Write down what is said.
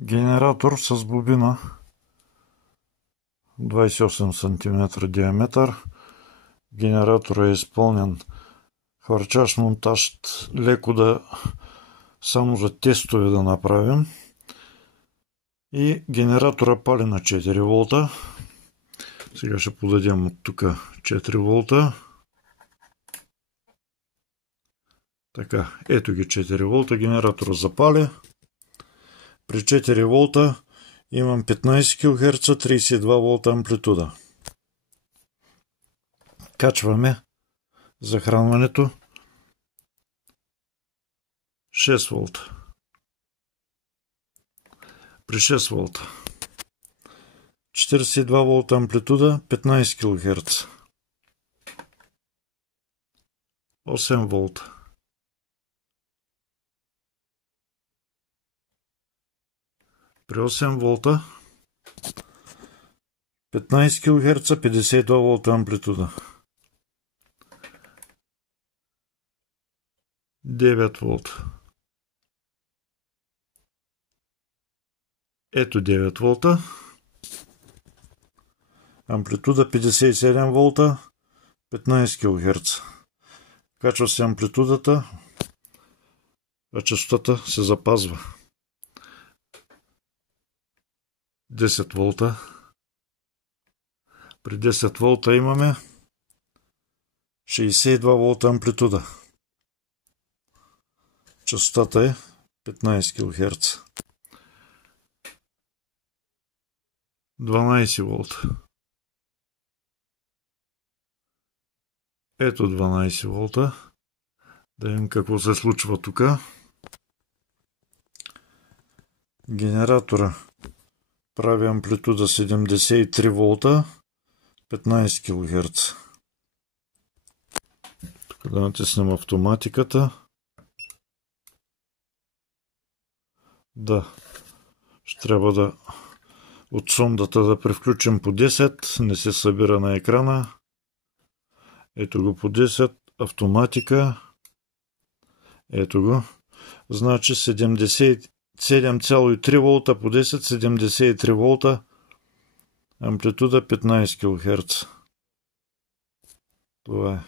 Генератор с бобина 28 см диаметър. Генераторът е изпълнен хвърчащ монтаж, леко да само за тестове да направим. И генератора пали на 4 волта. Сега ще подадем от тук 4 волта. Така, ето ги 4 волта. Генератора запали. При 4 волта имам 15 кГц, 32 волта амплитуда. Качваме захранването 6 волта. При 6 волта 42 волта амплитуда, 15 кГц. 8 волта. При 8 волта 15 кГц, 52 волта амплитуда. 9 волта. Ето 9 волта. Амплитуда 57 волта, 15 кГц. Качва се амплитудата, а честотата се запазва. 10 волта. При 10 волта имаме 62 волта амплитуда. Честотата е 15 кГц. 12 волта. Ето 12 волта. Да видим какво се случва тук. Генератора прави амплитуда 73 волта, 15 кГц. Тук да натиснем автоматиката. Да, ще трябва да от сондата да превключим по 10, не се събира на екрана. Ето го по 10, автоматика. Ето го. Значи 77,3 волта по 10, 73 волта, амплитуда 15 кГц. Това е.